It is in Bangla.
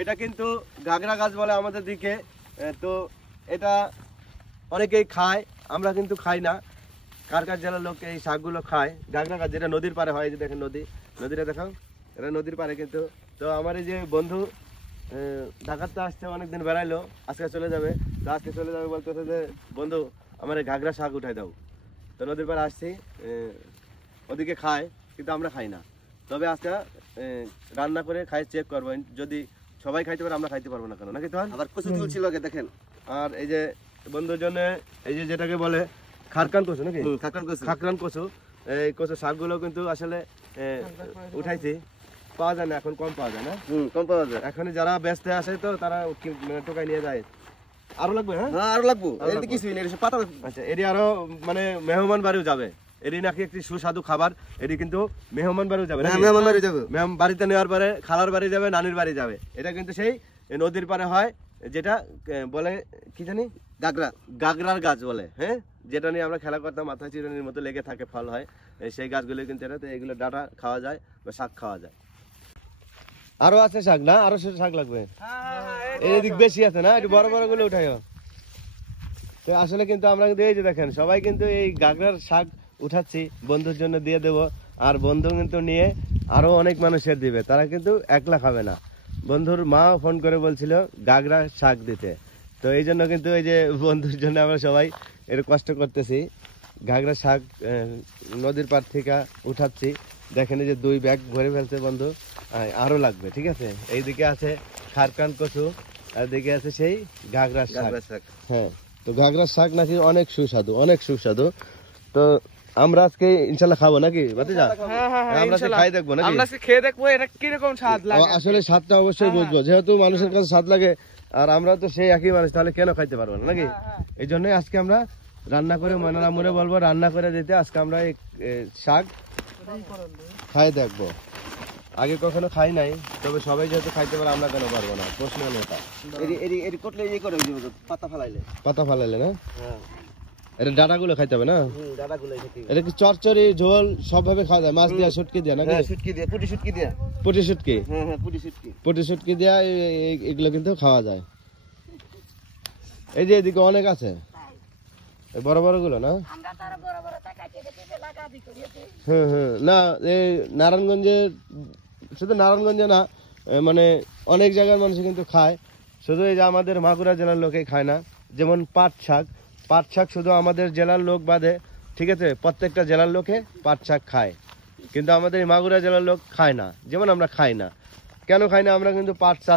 এটা কিন্তু গাগরা গাছ বলে আমাদের দিকে। তো এটা অনেকেই খায়, আমরা কিন্তু খাই না। কার কার জেলার লোক এই শাকগুলো খায়। গাগরা গাছ যেটা নদীর পাড়ে হয়, যে দেখেন নদীটা দেখাও, এটা নদীর পাড়ে কিন্তু। তো আমার এই যে বন্ধু ঢাকাতে আসছে, অনেকদিন বেড়াইলো, আজকে চলে যাবে। তো আজকে চলে যাবে বলতেছে যে বন্ধু আমার এই ঘাগরা শাক উঠাই দাও। তো নদীর পাড়ে আসছি, ওদিকে খায় কিন্তু আমরা খাই না। তবে আজকে রান্না করে খাই, চেক করবো, যদি সবাই খাইতে পারে আমরা খাইতে পারবো না কেন, নাকি? তো আবার কচু তুলছিল দেখেন। আর এই যে বন্ধুর জন্য এই যে যেটাকে বলে খারকান কচু, নাকি? খাকরান কচু। এই কচু শাকগুলো কিন্তু আসলে উঠাইছি, পাওয়া যায় না এখন, কম পাওয়া যায় না, কম পাওয়া যায় এখন। যারা ব্যস্ত আসে তো তারা টোকাই নিয়ে যায়। আরো লাগবে? হ্যাঁ আরো লাগবে, কিছুই নেই পাতা। আচ্ছা, এটি আরো মানে মেহমান বাড়িও যাবে, এটি নাকি একটি সুস্বাদু খাবার। এটি কিন্তু মেহমান বাড়িও যাবে, মেহমান বাড়ি যাবে, বাড়িতে নেওয়ার পরে খালার বাড়ি যাবে, নানির বাড়ি যাবে। এটা কিন্তু সেই নদীর পারে হয়, যেটা বলে কি জানি গাগরার গাছ বলে। হ্যাঁ, যেটা নিয়ে আমরা খেলা করতাম, মাথা চিরুনির মতো লেগে থাকে, ফল হয় সেই গাছগুলো কিন্তু এটা। তো এগুলো ডাটা খাওয়া যায় বা শাক খাওয়া যায়। আরো আছে শাক না? আরো শাক লাগবে? এদিক বেশি আছে না, একটু বড় বড় গুলো উঠাইও। তো আসলে কিন্তু আমরা কিন্তু এই যে দেখেন, সবাই কিন্তু এই গাগরার শাক উঠাচ্ছি, বন্ধুর জন্য দিয়ে দেব। আর বন্ধু কিন্তু নিয়ে আরো অনেক মানুষের দিবে, তারা কিন্তু একলা খাবে না। বন্ধুর মা ফোন করে বলছিল গাগরা শাক দিতে। তো এই জন্য কিন্তু এই যে বন্ধুর জন্য আমরা সবাই এর কষ্ট করতেছি। ঘাগরা শাক নদীর পাড় থেকে উঠাচ্ছি। দেখেন এই যে 2 ব্যাগ ভরে ফেলছে বন্ধু, আরো লাগবে। ঠিক আছে, এইদিকে আছে খারকান কচু, আর দিকে আছে সেই ঘাগরা শাক। হ্যাঁ, তো ঘাগরা শাক নাকি অনেক সুস্বাদু, অনেক সুস্বাদু। তো আমরা আজকে ইনশাল্লাহ খাবো, নাকি ভাতিজা? আমরা খাই দেখবো, নাকি? আমরা খেয়ে দেখবো এটা কিরকম স্বাদ লাগে। আসলে স্বাদটা অবশ্যই বুঝবো, যেহেতু মানুষের কাছে স্বাদ লাগে, আর আমরা তো সেই একই মানুষ, তাহলে কেন খাইতে পারবো না, নাকি? এই জন্যই আজকে আমরা রান্না করে, ময়নারা মুড়ে বলবো রান্না করে দিতে। আজকে আমরা এই শাক খাই দেখবো, আগে কখনো খাই নাই। তবে সবাই যেহেতু খাইতে পারে, আমরা কেন পারবো না? প্রশ্ন হলো পাতা ফালাইলে না, এটা ডাটাগুলো খাইতে হবে না? এটা কি চরচড়ি ঝোল সব ভাবে খাওয়া যায়? মাছ দিয়া, শুটকি দিয়া, নাকি? পুঁটি শুটকি দিয়া এগুলো কিন্তু খাওয়া যায়। এই যে এদিকে অনেক আছে বড় বড় গুলো না? না, এই নারায়ণগঞ্জে, শুধু নারায়ণগঞ্জে না, মানে অনেক জায়গার মানুষ কিন্তু খায়। শুধু এই যে আমাদের মাগুরা জেলার লোকে খায় না। যেমন পাট শাক শুধু আমাদের জেলার লোক বাদে, ঠিক আছে, প্রত্যেকটা জেলার লোকে পাট শাক খায়, কিন্তু আমাদের এই মাগুরা জেলার লোক খায় না। যেমন আমরা খাই না, কেন খাই না? আমরা কিন্তু পাট চাষ